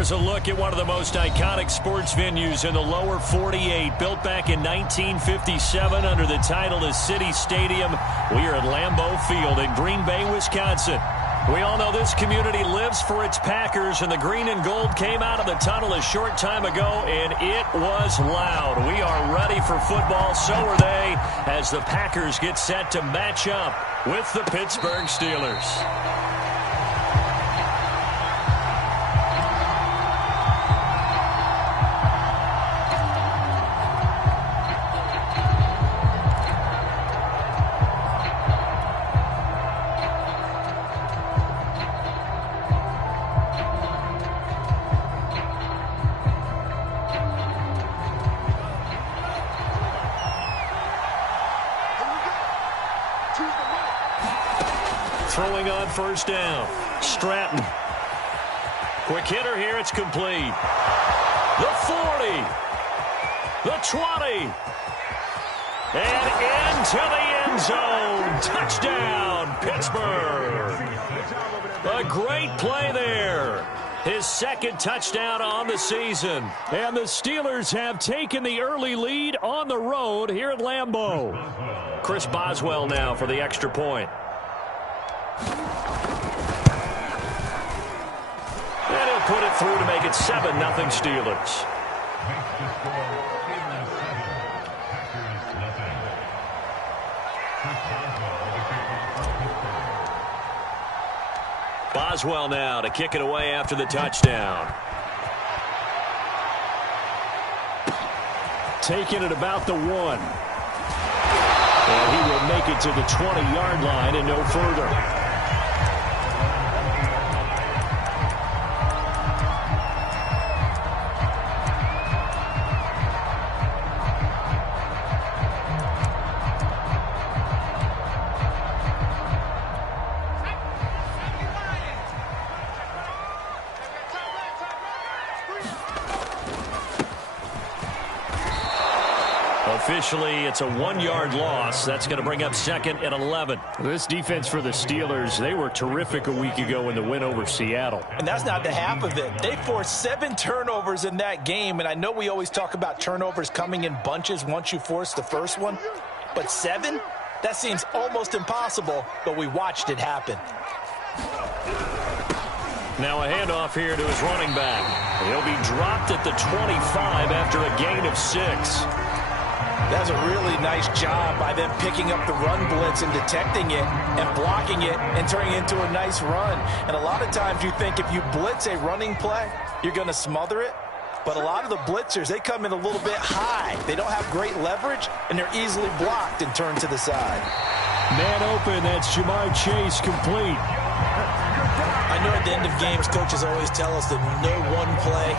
There's a look at one of the most iconic sports venues in the lower 48, built back in 1957 under the title of City Stadium. We are at Lambeau Field in Green Bay, Wisconsin. We all know this community lives for its Packers, and the green and gold came out of the tunnel a short time ago, and it was loud. We are ready for football, so are they, as the Packers get set to match up with the Pittsburgh Steelers. Throwing on first down. Stratton. Quick hitter here. It's complete. The 40. The 20. And into the end zone. Touchdown, Pittsburgh. A great play there. His second touchdown on the season. And the Steelers have taken the early lead on the road here at Lambeau. Chris Boswell now for the extra point. And he'll put it through to make it 7-0 Steelers. Boswell now to kick it away after the touchdown. Taking it about the 1. And he will make it to the 20-yard line and no further. Officially, it's a 1-yard loss. That's going to bring up second and 11. This defense for the Steelers, they were terrific a week ago in the win over Seattle. And that's not the half of it. They forced 7 turnovers in that game, and I know we always talk about turnovers coming in bunches once you force the first one, but 7? That seems almost impossible, but we watched it happen. Now a handoff here to his running back. He'll be dropped at the 25 after a gain of 6. That's a really nice job by them picking up the run blitz and detecting it and blocking it and turning it into a nice run. And a lot of times you think if you blitz a running play, you're going to smother it. But a lot of the blitzers, they come in a little bit high. They don't have great leverage, and they're easily blocked and turned to the side. Man open, that's Ja'Marr Chase complete. I know at the end of games, coaches always tell us that no one play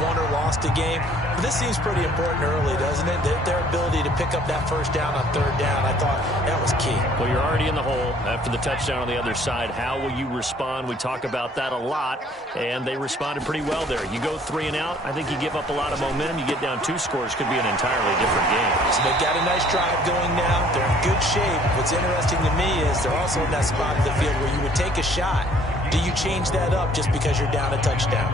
won or lost a game. But this seems pretty important early, doesn't it? Their ability to pick up that first down on third down, I thought that was key. Well, you're already in the hole after the touchdown on the other side. How will you respond? We talk about that a lot, and they responded pretty well there. You go 3 and out, I think you give up a lot of momentum. You get down 2 scores, could be an entirely different game. So they've got a nice drive going now. They're in good shape. What's interesting to me is they're also in that spot of the field where you would take a shot. Do you change that up just because you're down a touchdown?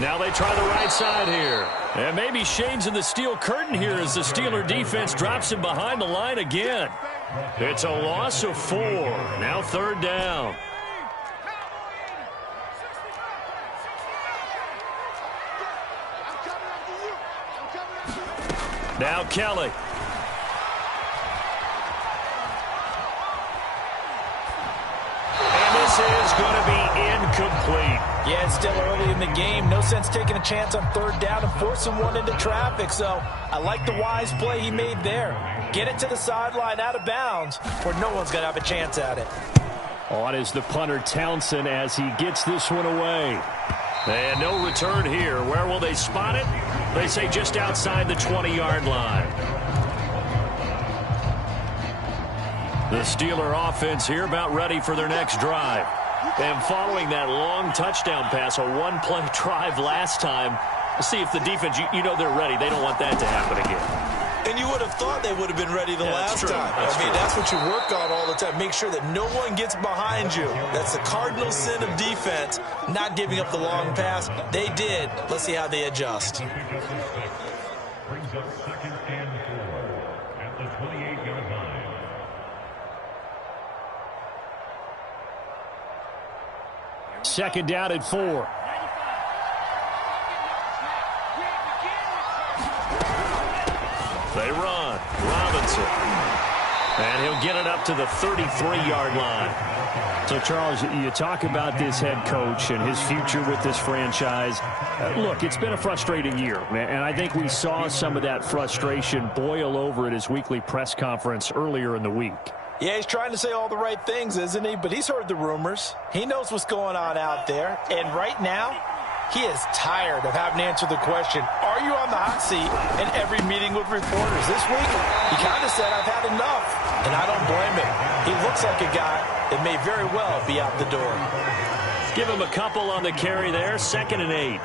Now they try the right side here. And maybe shades in the steel curtain here as the Steeler defense drops him behind the line again. It's a loss of 4. Now third down. Now Kelly. And this is going to be incomplete. Yeah, it's still early in the game. No sense taking a chance on third down and forcing one into traffic. So I like the wise play he made there. Get it to the sideline out of bounds where no one's going to have a chance at it. On is the punter Townsend as he gets this one away. And no return here. Where will they spot it? They say just outside the 20-yard line. The Steeler offense here about ready for their next drive. And following that long touchdown pass, a one-play drive last time, see if the defense, you know they're ready. They don't want that to happen again. And you would have thought they would have been ready the last time. That's what you work on all the time. Make sure that no one gets behind you. That's the cardinal sin of defense, not giving up the long pass. They did. Let's see how they adjust. Brings up 2nd and 4 at the 28-yard line. Second down at 4. They run. Robinson. And he'll get it up to the 33-yard line. So, Charles, you talk about this head coach and his future with this franchise. Look, it's been a frustrating year, and I think we saw some of that frustration boil over at his weekly press conference earlier in the week. Yeah, he's trying to say all the right things, isn't he? But he's heard the rumors. He knows what's going on out there. And right now, he is tired of having to answer the question, are you on the hot seat in every meeting with reporters? This week, he kind of said, I've had enough. And I don't blame him. He looks like a guy that may very well be out the door. Give him a couple on the carry there. 2nd and 8.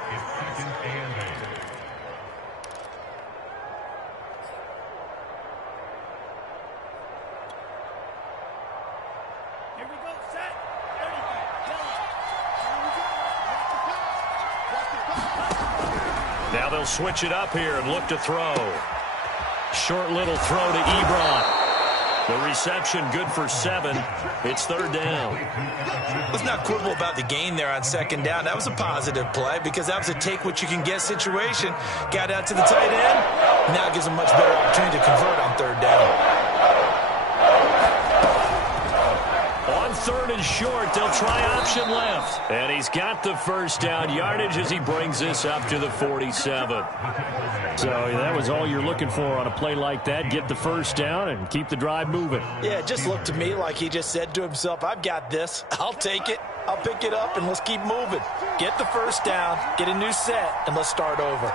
Now they'll switch it up here and look to throw. Short little throw to Ebron. The reception good for 7. It's 3rd down. Let's not quibble about the gain there on 2nd down. That was a positive play because that was a take-what-you-can-get situation. Got out to the tight end. Now it gives them much better opportunity to convert on 3rd down. 3rd and short, they'll try option left. And he's got the 1st down yardage as he brings this up to the 47. So that was all you're looking for on a play like that. Get the 1st down and keep the drive moving. Yeah, it just looked to me like he just said to himself, I've got this. I'll take it. I'll pick it up, and let's keep moving. Get the 1st down, get a new set, and let's start over.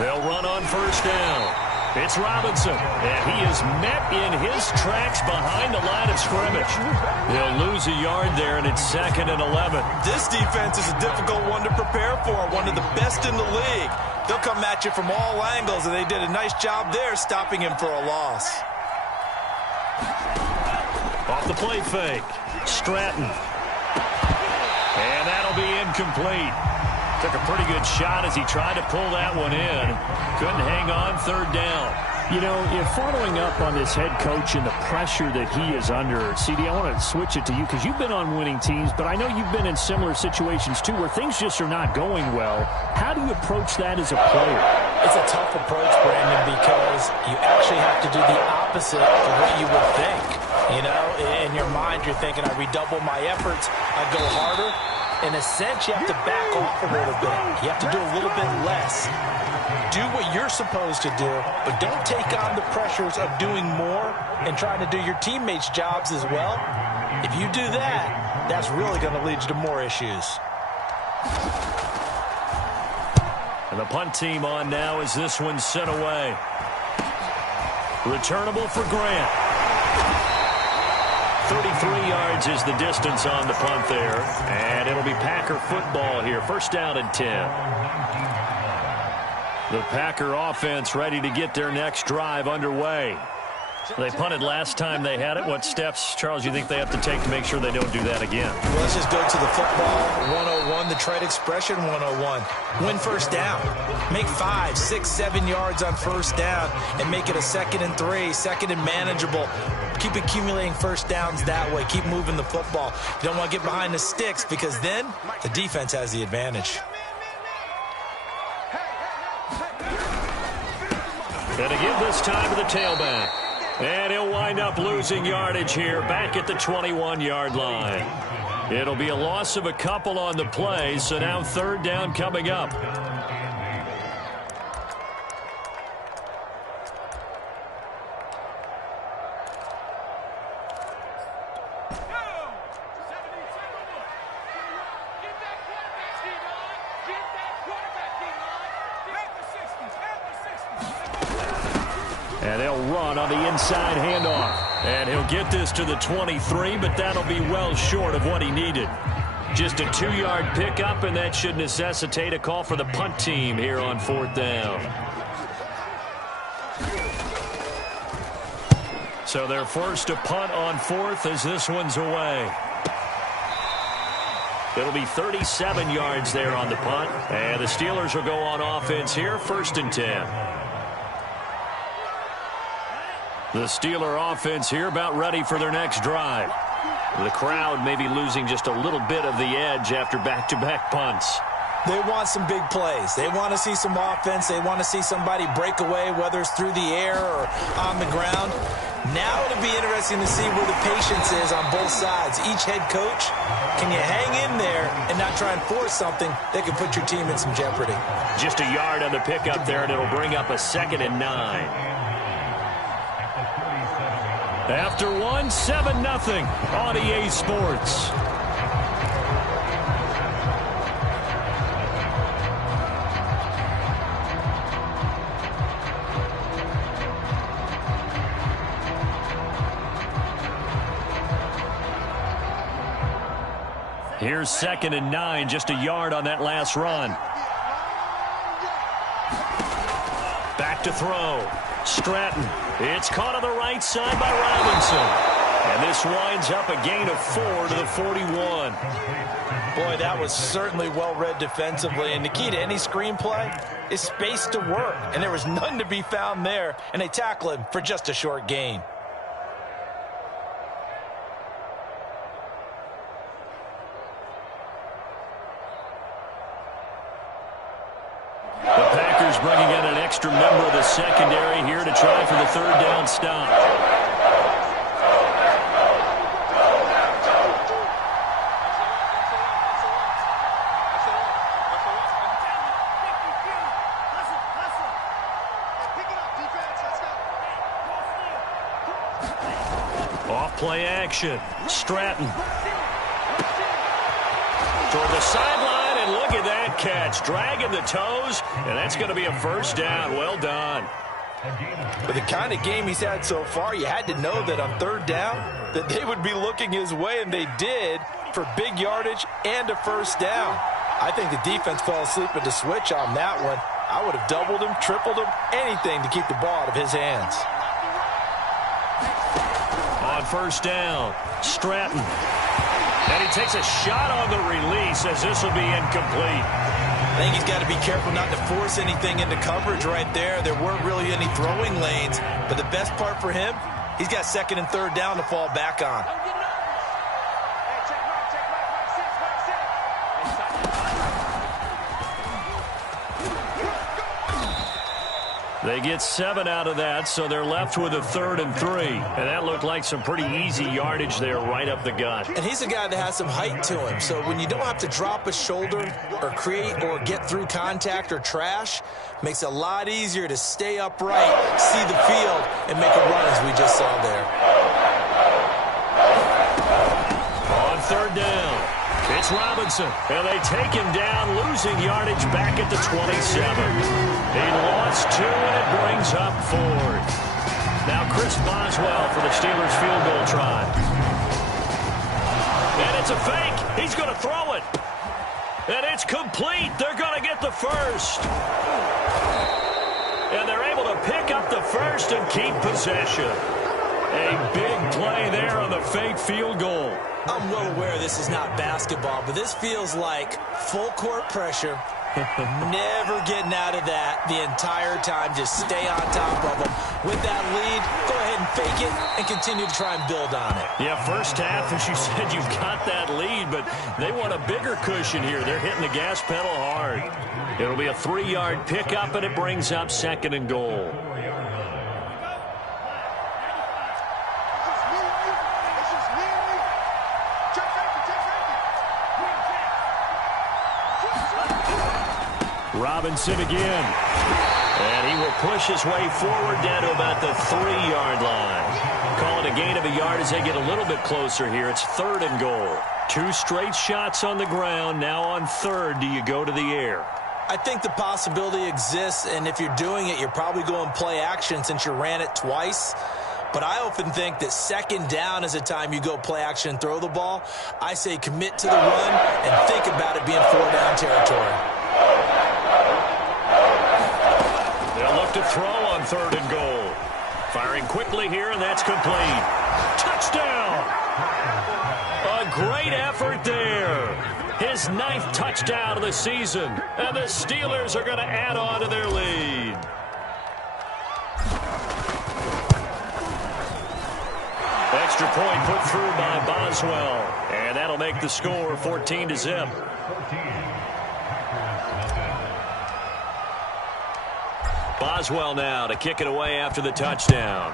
They'll run on 1st down. It's Robinson, and he is met in his tracks behind the line of scrimmage. He'll lose a yard there, and it's 2nd and 11. This defense is a difficult one to prepare for, one of the best in the league. They'll come at you from all angles, and they did a nice job there stopping him for a loss. Off the play fake, Stratton. And that'll be incomplete. Took a pretty good shot as he tried to pull that one in. Couldn't hang on. 3rd down. You know, if following up on this head coach and the pressure that he is under, CD, I want to switch it to you because you've been on winning teams, but I know you've been in similar situations too where things just are not going well. How do you approach that as a player? It's a tough approach, Brandon, because you actually have to do the opposite of what you would think. You know, in your mind, you're thinking, I redouble my efforts, I go harder. In a sense, you have to back off a little bit. You have to do a little bit less. Do what you're supposed to do, but don't take on the pressures of doing more and trying to do your teammates' jobs as well. If you do that, that's really going to lead you to more issues. And the punt team on now as this one's sent away. Returnable for Grant. 33 yards is the distance on the punt there. And it'll be Packer football here. 1st down and 10. The Packer offense ready to get their next drive underway. They punted last time they had it. What steps, Charles, you think they have to take to make sure they don't do that again? Well, let's just go to the football 101, the trade expression 101. Win 1st down. Make 5, 6, 7 yards on 1st down and make it a 2nd and 3, 2nd and manageable. Keep accumulating 1st downs that way. Keep moving the football. You don't want to get behind the sticks because then the defense has the advantage. And again this time to the tailback. And he'll wind up losing yardage here back at the 21-yard line. It'll be a loss of a couple on the play, so now 3rd down coming up. And they'll run on the inside handoff. And he'll get this to the 23, but that'll be well short of what he needed. Just a 2-yard pickup, and that should necessitate a call for the punt team here on 4th down. So they're forced to punt on 4th as this one's away. It'll be 37 yards there on the punt. And the Steelers will go on offense here, 1st and 10. The Steeler offense here about ready for their next drive. The crowd may be losing just a little bit of the edge after back-to-back punts. They want some big plays. They want to see some offense. They want to see somebody break away, whether it's through the air or on the ground. Now it'll be interesting to see where the patience is on both sides. Each head coach, can you hang in there and not try and force something that could put your team in some jeopardy? Just a yard on the pickup there, and it'll bring up a 2nd and 9. After 1, 7-0 on EA Sports. Here's 2nd and 9, just a yard on that last run. Back to throw. Stratton. It's caught on the right side by Robinson. And this winds up a gain of 4 to the 41. Boy, that was certainly well-read defensively. And the key to any screenplay is space to work. And there was none to be found there. And they tackle him for just a short gain. Bringing in an extra member of the secondary here to try for the 3rd down stop. Off play action. Stratton. Toward the sideline. Look at that catch, dragging the toes, and that's going to be a 1st down. Well done. With the kind of game he's had so far, you had to know that on 3rd down that they would be looking his way, and they did, for big yardage and a 1st down. I think the defense fell asleep at the switch on that one. I would have doubled him, tripled him, anything to keep the ball out of his hands. On 1st down, Stratton. And he takes a shot on the release as this will be incomplete. I think he's got to be careful not to force anything into coverage right there. There weren't really any throwing lanes. But the best part for him, he's got 2nd and 3rd down to fall back on. They get 7 out of that, so they're left with a 3rd and 3. And that looked like some pretty easy yardage there right up the gut. And he's a guy that has some height to him. So when you don't have to drop a shoulder or create or get through contact or trash, makes it a lot easier to stay upright, see the field, and make a run as we just saw there. On 3rd down, it's Robinson. And they take him down, losing yardage back at the 27. He lost 2, and it brings up 4th. Now Chris Boswell for the Steelers field goal try. And it's a fake. He's going to throw it. And it's complete. They're going to get the 1st. And they're able to pick up the 1st and keep possession. A big play there on the fake field goal. I'm well aware this is not basketball, but this feels like full court pressure. Never getting out of that the entire time. Just stay on top of them. With that lead, go ahead and fake it and continue to try and build on it. Yeah, 1st half, as you said, you've got that lead, but they want a bigger cushion here. They're hitting the gas pedal hard. It'll be a 3-yard pickup, and it brings up 2nd and goal. Robinson again. And he will push his way forward down to about the 3-yard line. Call it a gain of a yard as they get a little bit closer here. It's 3rd and goal. 2 straight shots on the ground. Now on 3rd, do you go to the air? I think the possibility exists, and if you're doing it, you're probably going play action since you ran it twice. But I often think that second down is a time you go play action and throw the ball. I say commit to the run and think about it being 4-down territory. They'll look to throw on 3rd and goal. Firing quickly here, and that's complete. Touchdown! A great effort there. His 9th touchdown of the season, and the Steelers are going to add on to their lead. Extra point put through by Boswell, and that'll make the score 14-0. Boswell now to kick it away after the touchdown.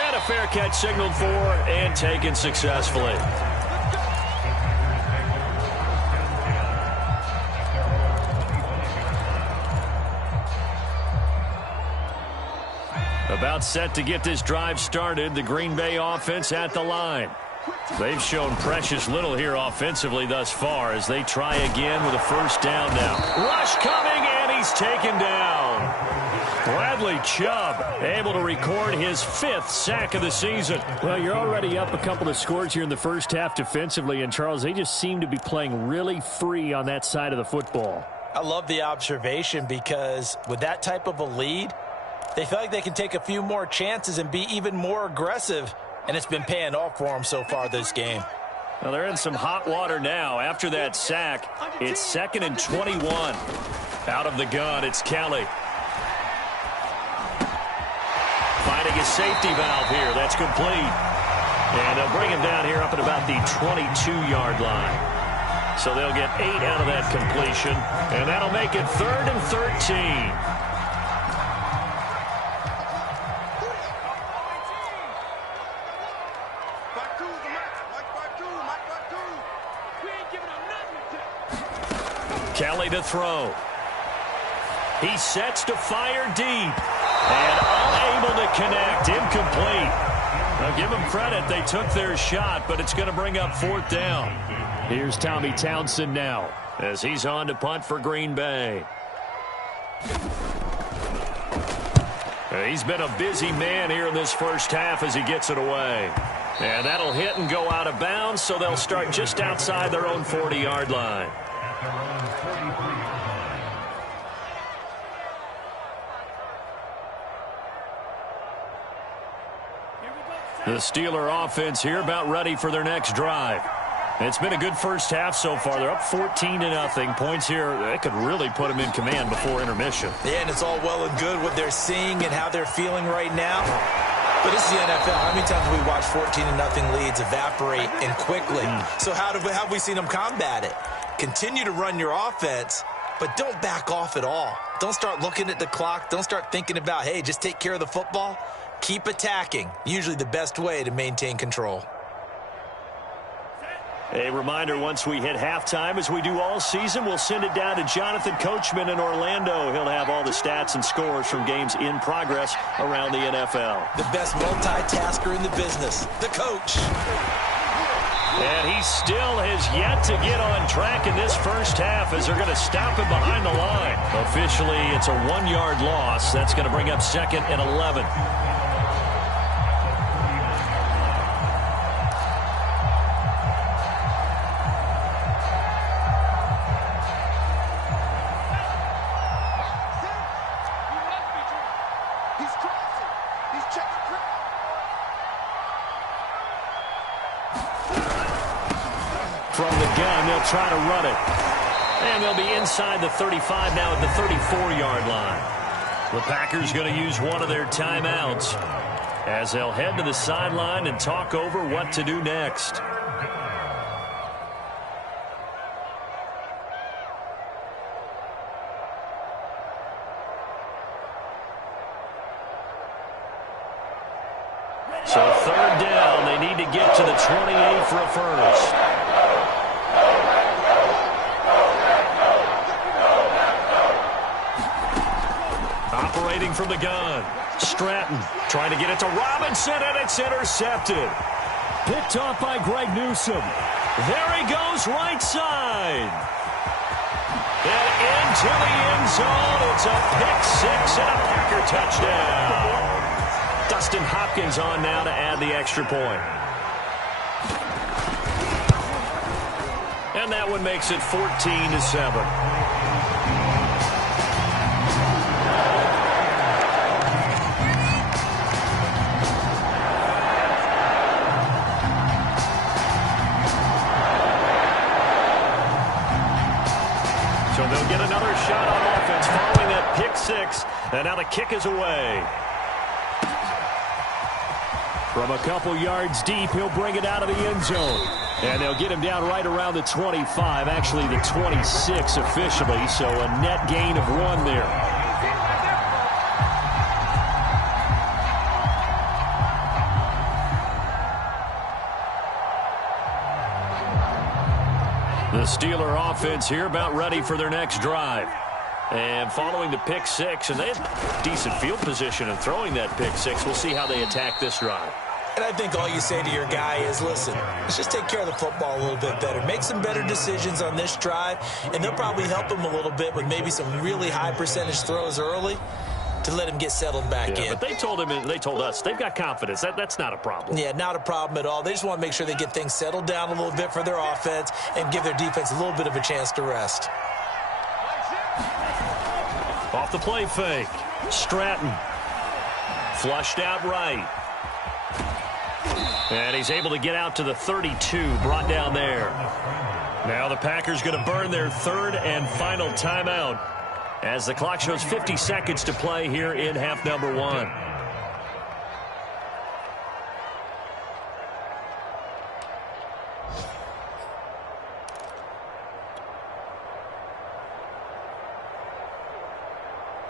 And a fair catch signaled for and taken successfully. About set to get this drive started, the Green Bay offense at the line. They've shown precious little here offensively thus far as they try again with a 1st down now. Rush coming, and he's taken down. Bradley Chubb able to record his 5th sack of the season. Well, you're already up a couple of scores here in the first half defensively, and Charles, they just seem to be playing really free on that side of the football. I love the observation because with that type of a lead, they feel like they can take a few more chances and be even more aggressive, and it's been paying off for them so far this game. Well, they're in some hot water now. After that sack, it's 2nd and 21. Out of the gun, it's Kelly. Finding a safety valve here. That's complete. And they'll bring him down here up at about the 22-yard line. So they'll get 8 out of that completion, and that'll make it 3rd and 13. Kelly to throw. He sets to fire deep. And unable to connect. Incomplete. Now give them credit. They took their shot, but it's going to bring up 4th down. Here's Tommy Townsend now as he's on to punt for Green Bay. He's been a busy man here in this first half as he gets it away. And that'll hit and go out of bounds, so they'll start just outside their own 40-yard line. The Steeler offense here about ready for their next drive. It's been a good first half so far. They're up 14-0. Points here, they could really put them in command before intermission. Yeah, and it's all well and good what they're seeing and how they're feeling right now. But this is the NFL. How many times have we watched 14-0 leads evaporate and quickly? So how have we seen them combat it? Continue to run your offense, but don't back off at all. Don't start looking at the clock. Don't start thinking about, hey, just take care of the football. Keep attacking. Usually the best way to maintain control. A reminder, once we hit halftime, as we do all season, we'll send it down to Jonathan Coachman in Orlando. He'll have all the stats and scores from games in progress around the NFL. The best multitasker in the business, the coach. And he still has yet to get on track in this first half as they're going to stop him behind the line. Officially, it's a 1-yard loss. That's going to bring up 2nd and 11. From the gun, they'll try to run it. And they'll be inside the 35 now at the 34-yard line. The Packers going to use one of their timeouts as they'll head to the sideline and talk over what to do next. So 3rd down, they need to get to the 28 for a first. Operating from the gun. Stratton trying to get it to Robinson, and it's intercepted. Picked off by Greg Newsome. There he goes right side. And into the end zone. It's a pick-6 and a Packer touchdown. Dustin Hopkins on now to add the extra point. And that one makes it 14-7. So they'll get another shot on offense following that pick-6. And now the kick is away. From a couple yards deep, he'll bring it out of the end zone. And they'll get him down right around the 25, actually the 26 officially, so a net gain of 1 there. The Steeler offense here about ready for their next drive. And following the pick-6, and they had decent field position in throwing that pick-6. We'll see how they attack this drive. And I think all you say to your guy is, listen, let's just take care of the football a little bit better. Make some better decisions on this drive, and they'll probably help him a little bit with maybe some really high percentage throws early to let him get settled back in. But they told him, and they told us, they've got confidence. That's not a problem. Yeah, not a problem at all. They just want to make sure they get things settled down a little bit for their offense and give their defense a little bit of a chance to rest. Off the play fake. Stratton. Flushed out right. And he's able to get out to the 32, brought down there. Now the Packers going to burn their third and final timeout as the clock shows 50 seconds to play here in half number 1.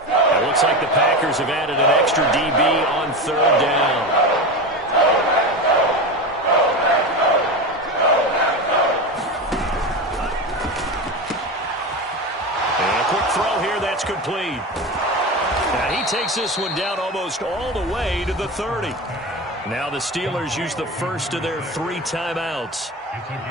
It looks like the Packers have added an extra DB on third down. That's complete. And he takes this one down almost all the way to the 30. Now the Steelers use the first of their 3 timeouts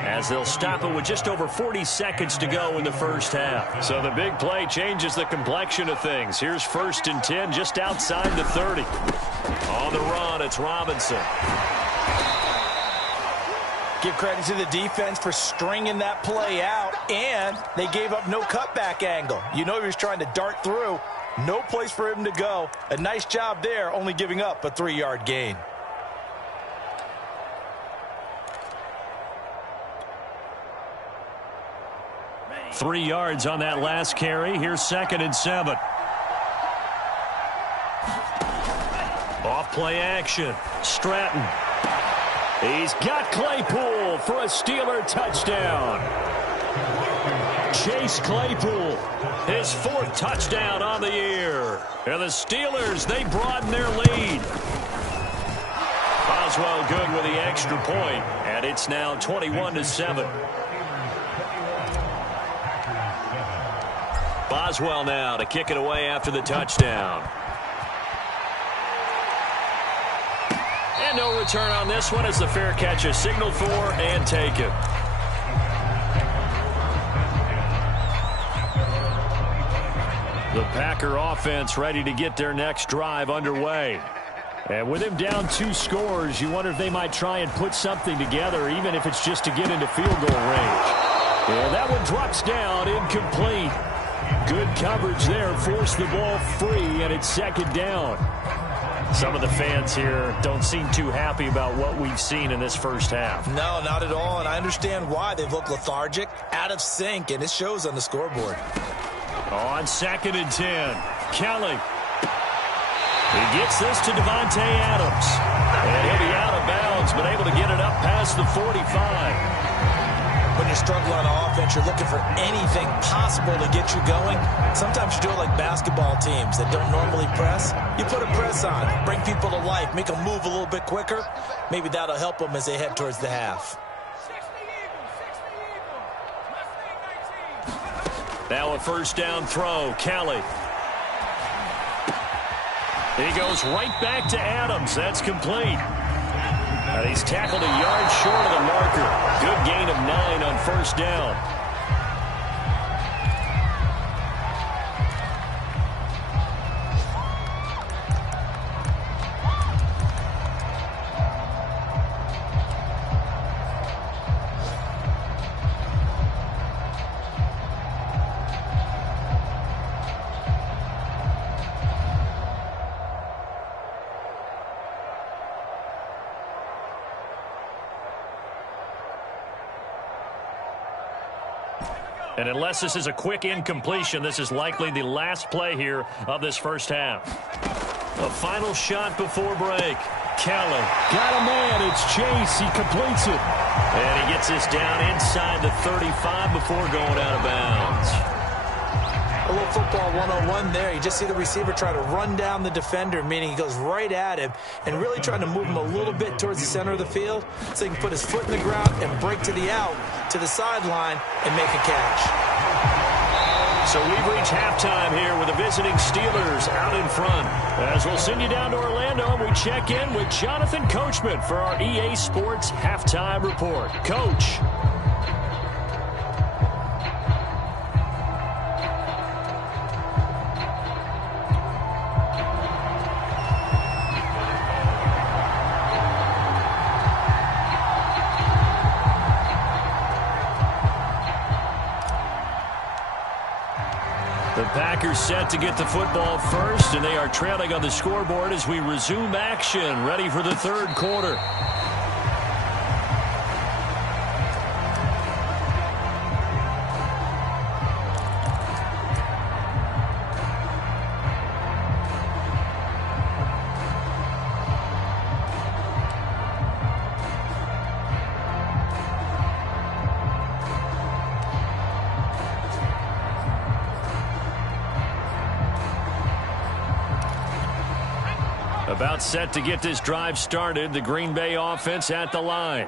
as they'll stop it with just over 40 seconds to go in the first half. So the big play changes the complexion of things. Here's 1st and 10 just outside the 30. On the run, it's Robinson. Give credit to the defense for stringing that play out, and they gave up no cutback angle. You know he was trying to dart through. No place for him to go. A nice job there, only giving up a 3-yard gain. Three yards on that last carry. Here's 2nd and 7. Off play action. Stratton. He's got Claypool for a Steeler touchdown. Chase Claypool, his 4th touchdown on the year. And the Steelers, they broaden their lead. Boswell good with the extra point, and it's now 21-7. Boswell now to kick it away after the touchdown. And no return on this one as the fair catch is signaled for and taken. The Packer offense ready to get their next drive underway. And with him down 2 scores, you wonder if they might try and put something together, even if it's just to get into field goal range. And that one drops down, incomplete. Good coverage there, forced the ball free, and it's 2nd down. Some of the fans here don't seem too happy about what we've seen in this first half. No, not at all, and I understand why. They've looked lethargic, out of sync, and it shows on the scoreboard. On 2nd and 10, Kelly. He gets this to Devontae Adams. And he'll be out of bounds, but able to get it up past the 45. When you're struggling on offense, you're looking for anything possible to get you going. Sometimes you do it like basketball teams that don't normally press. You put a press on, bring people to life, make them move a little bit quicker. Maybe that'll help them as they head towards the half. Now a 1st down throw, Kelly. He goes right back to Adams. That's complete. And he's tackled a yard short of the marker. Good gain of 9 on 1st down. And unless this is a quick incompletion, this is likely the last play here of this first half. A final shot before break. Kelly. Got a man. It's Chase. He completes it. And he gets this down inside the 35 before going out of bounds. A little football 101 there. You just see the receiver try to run down the defender, meaning he goes right at him and really trying to move him a little bit towards the center of the field so he can put his foot in the ground and break to the out, to the sideline, and make a catch. So we've reached halftime here with the visiting Steelers out in front. As we'll send you down to Orlando, and we check in with Jonathan Coachman for our EA Sports Halftime Report. Coach. The Packers set to get the football first, and they are trailing on the scoreboard as we resume action, ready for the third quarter. About set to get this drive started. The Green Bay offense at the line.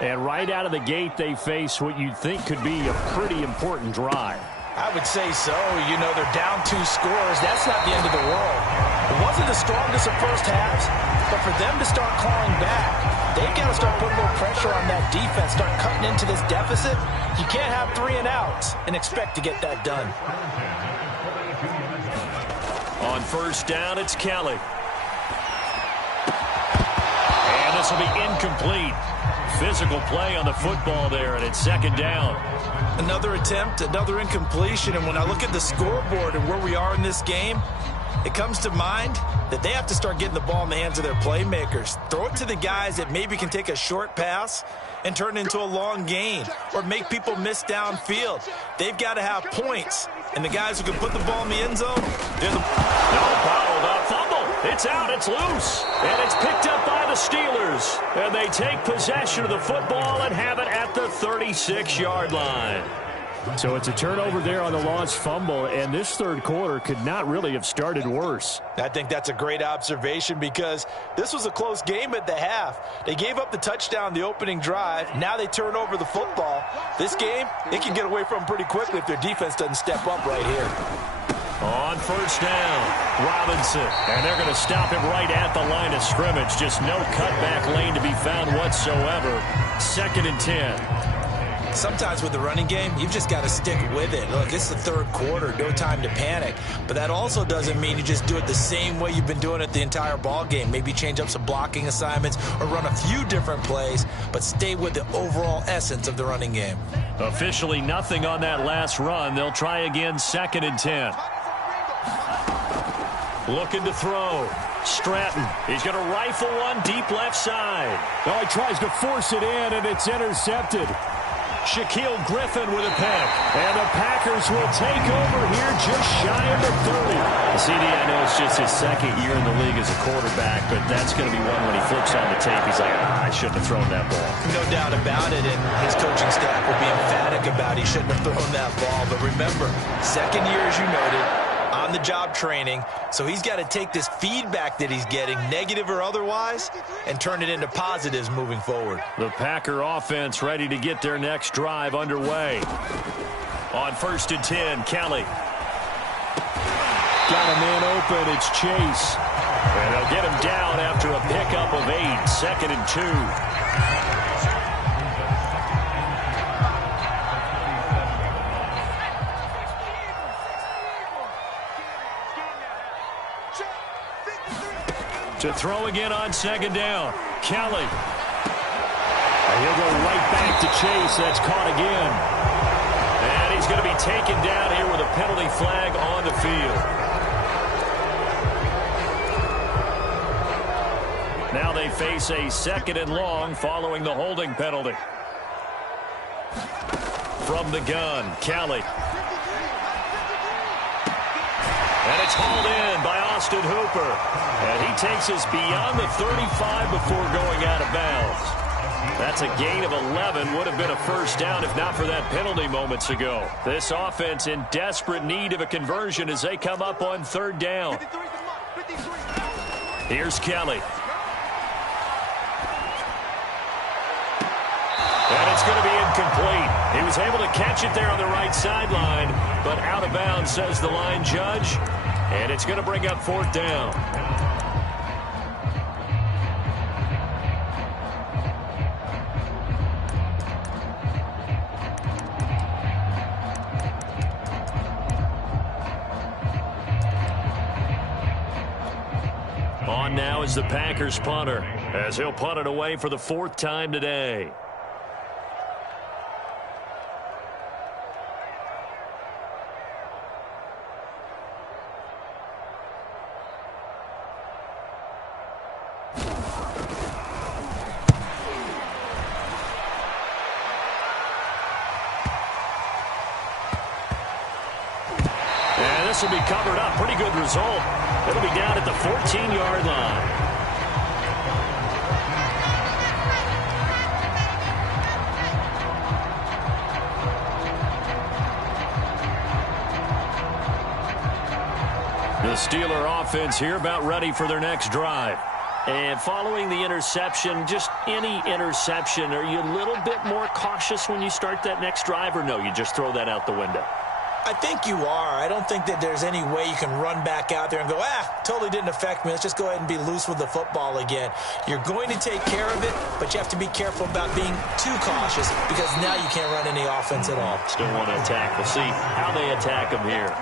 And right out of the gate, they face what you'd think could be a pretty important drive. I would say so. You know, they're down 2 scores. That's not the end of the world. It wasn't the strongest of first halves, but for them to start clawing back, they've got to start putting more pressure on that defense, start cutting into this deficit. You can't have 3 and outs and expect to get that done. On first down, it's Kelly. This will be incomplete. Physical play on the football there, and it's second down. Another attempt, another incompletion, and when I look at the scoreboard and where we are in this game, it comes to mind that they have to start getting the ball in the hands of their playmakers. Throw it to the guys that maybe can take a short pass and turn it into a long gain or make people miss downfield. They've got to have points, and the guys who can put the ball in the end zone, they're the... Fumble. It's out. It's loose. And it's picked up by the Steelers. And they take possession of the football and have it at the 36-yard line. So it's a turnover there on the lost fumble, and this third quarter could not really have started worse. I think that's a great observation because this was a close game at the half. They gave up the touchdown the opening drive. Now they turn over the football. This game, they can get away from them pretty quickly if their defense doesn't step up right here. On first down, Robinson. And they're going to stop him right at the line of scrimmage. Just no cutback lane to be found whatsoever. 2nd and 10. Sometimes with the running game, you've just got to stick with it. Look, it's the third quarter, no time to panic. But that also doesn't mean you just do it the same way you've been doing it the entire ball game. Maybe change up some blocking assignments or run a few different plays, but stay with the overall essence of the running game. Officially nothing on that last run. They'll try again, 2nd and 10. Looking to throw. Stratton. He's going to rifle one deep left side. Oh, he tries to force it in, and it's intercepted. Shaquille Griffin with a pick. And the Packers will take over here just shy of the 30. CD, I know it's just his second year in the league as a quarterback, but that's going to be one when he flips on the tape. He's like, I shouldn't have thrown that ball. No doubt about it, and his coaching staff will be emphatic about he shouldn't have thrown that ball. But remember, second year, as you noted, on-the-job training, so he's got to take this feedback that he's getting, negative or otherwise, and turn it into positives moving forward. The Packer offense ready to get their next drive underway. On 1st and 10, Kelly. Got a man open. It's Chase. And they'll get him down after a pickup of 8. 2nd and 2. To throw again on 2nd down. Kelly. And he'll go right back to Chase. That's caught again. And he's going to be taken down here with a penalty flag on the field. Now they face a 2nd and long following the holding penalty. from the gun, Kelly. And it's hauled in by Austin Hooper. And he takes us beyond the 35 before going out of bounds. That's a gain of 11. Would have been a first down if not for that penalty moments ago. This offense in desperate need of a conversion as they come up on third down. Here's Kelly. And it's going to be incomplete. He was able to catch it there on the right sideline, but out of bounds, says the line judge. And it's going to bring up fourth down. On now is the Packers punter, as he'll punt it away for the fourth time today. And this will be covered up. Pretty good result. It'll be down at the 14-yard line. The Steeler offense here about ready for their next drive. And following the interception, just any interception, are you a little bit more cautious when you start that next drive, or no, you just throw that out the window? I think you are. I don't think that there's any way you can run back out there and go, totally didn't affect me. Let's just go ahead and be loose with the football again. You're going to take care of it, but you have to be careful about being too cautious because now you can't run any offense at all. Still want to attack. We'll see how they attack them here.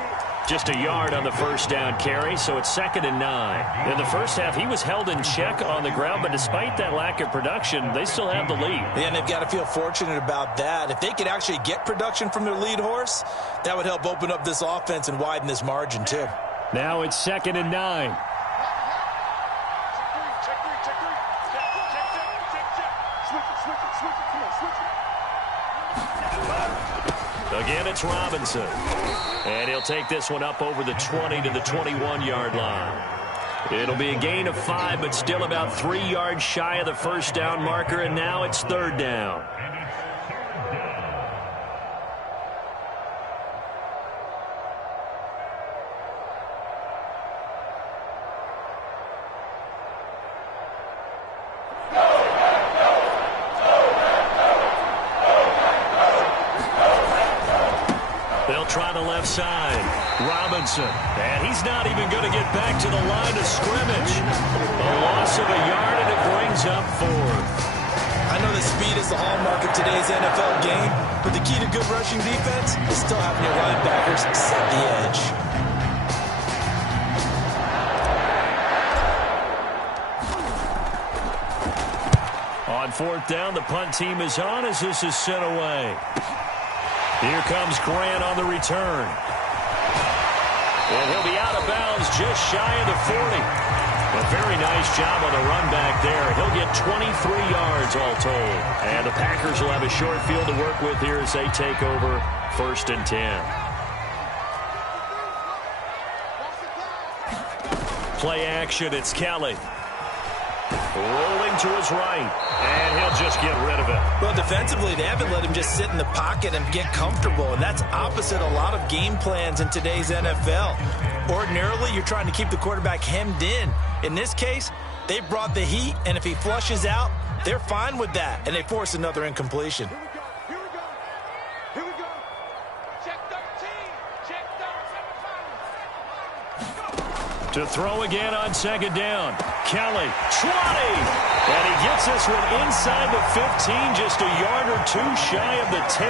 Just a yard on the first down carry, so it's 2nd and 9. In the first half, he was held in check on the ground, but despite that lack of production, they still have the lead. Yeah, and they've got to feel fortunate about that. If they could actually get production from their lead horse, that would help open up this offense and widen this margin, too. Now it's 2nd and 9. Again, it's Robinson. And he'll take this one up over the 20 to the 21-yard line. It'll be a gain of 5, but still about 3 yards shy of the first down marker, and now it's third down. Try the left side. Robinson. And he's not even going to get back to the line of scrimmage. A loss of a yard, and it brings up fourth. I know that speed is the hallmark of today's NFL game, but the key to good rushing defense is still having your linebackers set the edge. On fourth down, the punt team is on as this is sent away. Here comes Grant on the return. And he'll be out of bounds just shy of the 40. A very nice job on the run back there. He'll get 23 yards all told. And the Packers will have a short field to work with here as they take over 1st and 10. Play action, it's Kelly. Rolling to his right, and he'll just get rid of it. Well, defensively, they haven't let him just sit in the pocket and get comfortable, and that's opposite a lot of game plans in today's NFL. Ordinarily, you're trying to keep the quarterback hemmed in. In this case, they brought the heat, and if he flushes out, they're fine with that, and they force another incompletion. To throw again on 2nd down. Kelly, 20. And he gets this one inside the 15, just a yard or 2 shy of the 10.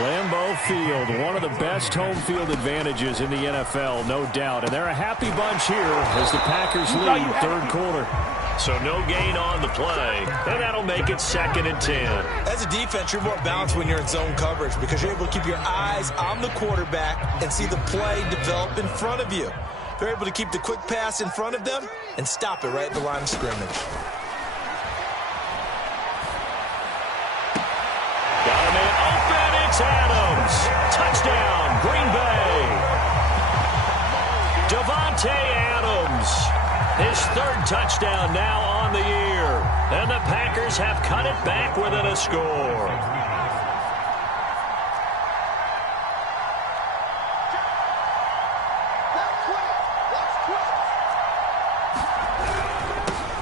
Lambeau Field, one of the best home field advantages in the NFL, no doubt. And they're a happy bunch here as the Packers lead third quarter. So no gain on the play, and that'll make it 2nd and 10. As a defense, you're more balanced when you're in zone coverage because you're able to keep your eyes on the quarterback and see the play develop in front of you. They're able to keep the quick pass in front of them and stop it right at the line of scrimmage. Got a man open. It's touchdown now on the year. And the Packers have cut it back within a score.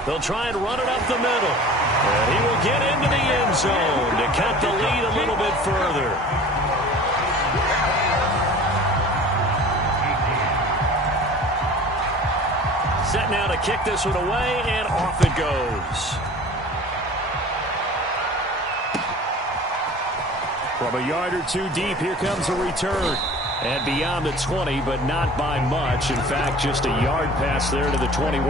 They'll try and run it up the middle. And he will get into the end zone to cut the lead a little bit further. Set now to kick this one away, and off it goes. From a yard or two deep, here comes a return. And beyond the 20, but not by much. In fact, just a yard pass there to the 21.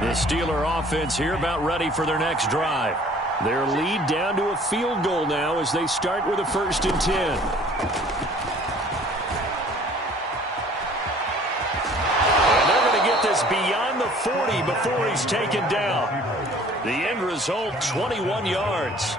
The Steeler offense here about ready for their next drive. Their lead down to a field goal now as they start with a 1st and 10. And they're going to get this beyond the 40 before he's taken down. The end result, 21 yards.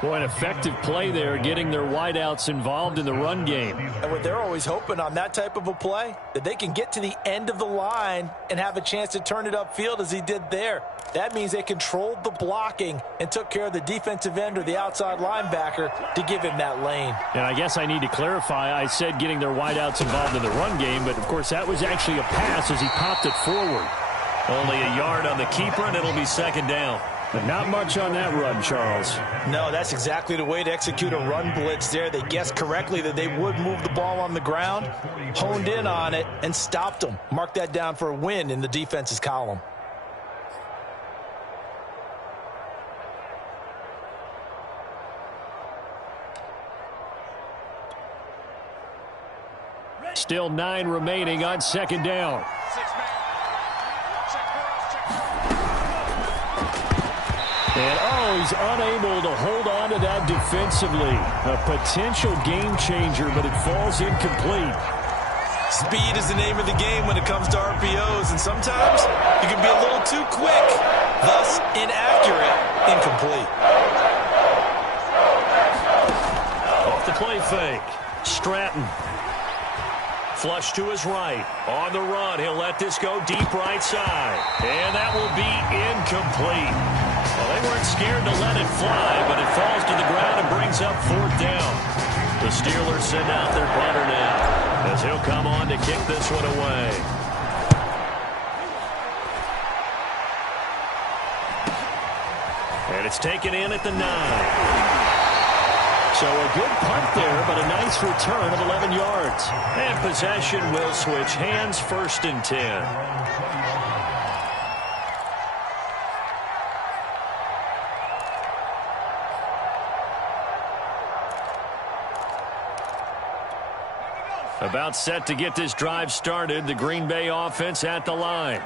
Boy, an effective play there, getting their wideouts involved in the run game. And what they're always hoping on that type of a play, that they can get to the end of the line and have a chance to turn it upfield as he did there. That means they controlled the blocking and took care of the defensive end or the outside linebacker to give him that lane. And I guess I need to clarify, I said getting their wideouts involved in the run game, but of course that was actually a pass as he popped it forward. Only a yard on the keeper, and it'll be 2nd down. But not much on that run, Charles. No, that's exactly the way to execute a run blitz there. They guessed correctly that they would move the ball on the ground, honed in on it, and stopped them. Mark that down for a win in the defense's column. Still 9 remaining on 2nd down. And, he's unable to hold on to that defensively. A potential game changer, but it falls incomplete. Speed is the name of the game when it comes to RPOs, and sometimes you can be a little too quick, thus inaccurate, incomplete. Off the play fake. Stratton. Flush to his right. On the run, he'll let this go deep right side. And that will be incomplete. Well, they weren't scared to let it fly, but it falls to the ground and brings up 4th down. The Steelers send out their punter now as he'll come on to kick this one away. And it's taken in at the 9. So a good punt there, but a nice return of 11 yards. And possession will switch hands, 1st and 10. About set to get this drive started. The Green Bay offense at the line.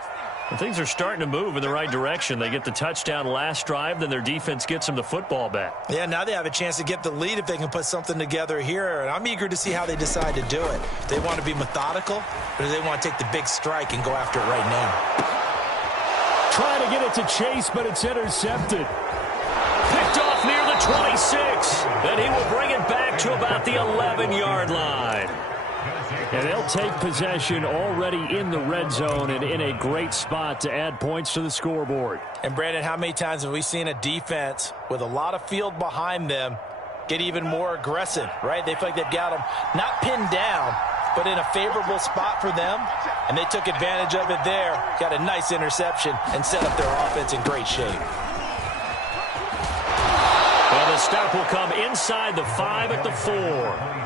And things are starting to move in the right direction. They get the touchdown last drive, then their defense gets them the football back. Yeah, now they have a chance to get the lead if they can put something together here. And I'm eager to see how they decide to do it. They want to be methodical, or do they want to take the big strike and go after it right now? Trying to get it to Chase, but it's intercepted. Picked off near the 26. Then he will bring it back to about the 11-yard line. And they'll take possession already in the red zone and in a great spot to add points to the scoreboard. And, Brandon, how many times have we seen a defense with a lot of field behind them get even more aggressive, right? They feel like they've got them not pinned down, but in a favorable spot for them, and they took advantage of it there, got a nice interception, and set up their offense in great shape. Well, the stop will come inside the 5 at the 4.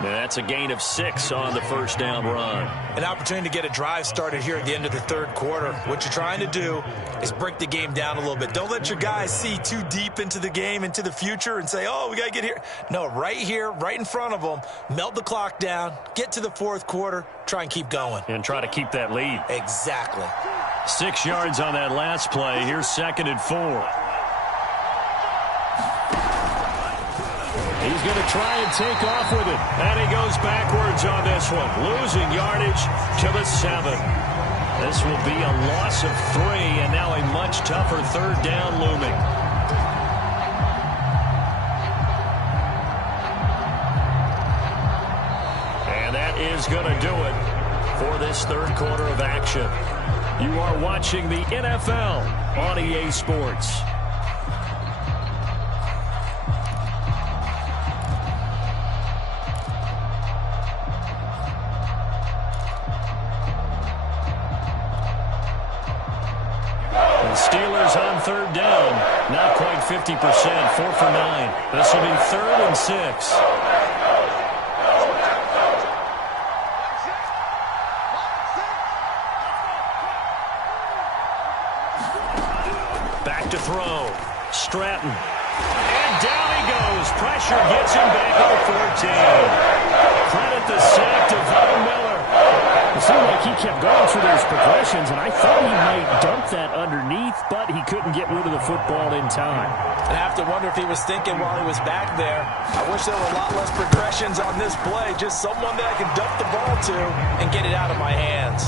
And that's a gain of 6 on the 1st down run. An opportunity to get a drive started here at the end of the 3rd quarter. What you're trying to do is break the game down a little bit. Don't let your guys see too deep into the game, into the future, and say, oh, we got to get here. No, right here, right in front of them, melt the clock down, get to the 4th quarter, try and keep going. And try to keep that lead. Exactly. 6 yards on that last play. Here's 2nd and 4. He's going to try and take off with it. And he goes backwards on this one, losing yardage to the 7. This will be a loss of 3, and now a much tougher third down looming. And that is going to do it for this third quarter of action. You are watching the NFL on EA Sports. Steelers on third down. Not quite 50%. 4 for 9. This will be 3rd and 6. Back to throw. Stratton. And down he goes. Pressure gets him back at the 14. Credit the sack to Von Miller. It seemed like he kept going through those progressions, and I thought he might dump that underneath, but he couldn't get rid of the football in time. And I have to wonder if he was thinking while he was back there, I wish there were a lot less progressions on this play, just someone that I can dump the ball to and get it out of my hands.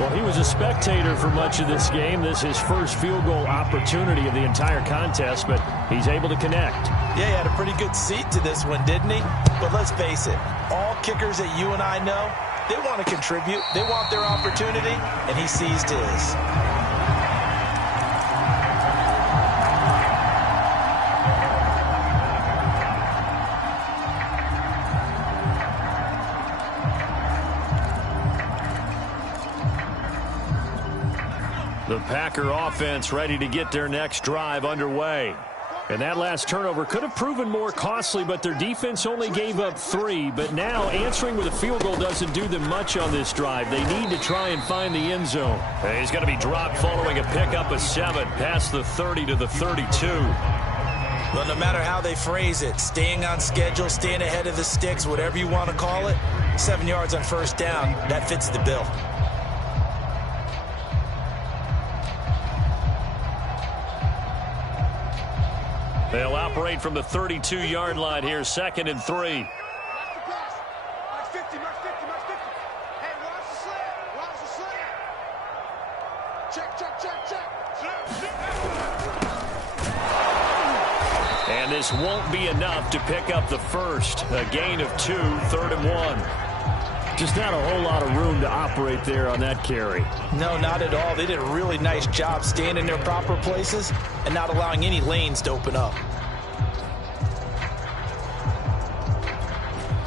Well, he was a spectator for much of this game. This is his first field goal opportunity of the entire contest, but he's able to connect. Yeah, he had a pretty good seat to this one, didn't he? But let's face it, all kickers that you and I know, they want to contribute. They want their opportunity, and he seized his. The Packer offense ready to get their next drive underway. And that last turnover could have proven more costly, but their defense only gave up 3. But now answering with a field goal doesn't do them much on this drive. They need to try and find the end zone. And he's going to be dropped following a pickup of 7 past the 30 to the 32. Well, no matter how they phrase it, staying on schedule, staying ahead of the sticks, whatever you want to call it, 7 yards on first down, that fits the bill. They'll operate from the 32-yard line here, 2nd and 3. And this won't be enough to pick up the first. A gain of 2, 3rd and 1. Just not a whole lot of room to operate there on that carry. No, not at all. They did a really nice job staying in their proper places and not allowing any lanes to open up.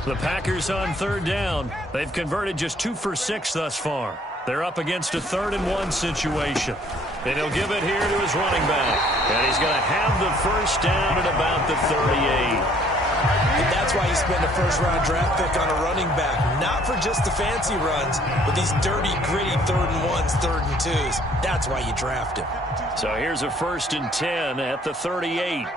The Packers on third down. They've converted just 2 for 6 thus far. They're up against a 3rd and 1 situation. And he'll give it here to his running back. And he's going to have the first down at about the 38. And that's why you spend a first-round draft pick on a running back. Not for just the fancy runs, but these dirty, gritty 3rd and 1s, 3rd and 2s. That's why you draft him. So here's a 1st and 10 at the 38.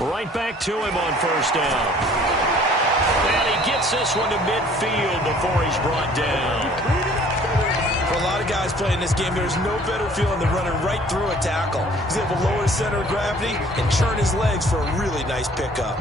Right back to him on first down. And he gets this one to midfield before he's brought down. For a lot of guys playing this game, there's no better feeling than running right through a tackle. He's able to lower his center of gravity and churn his legs for a really nice pickup.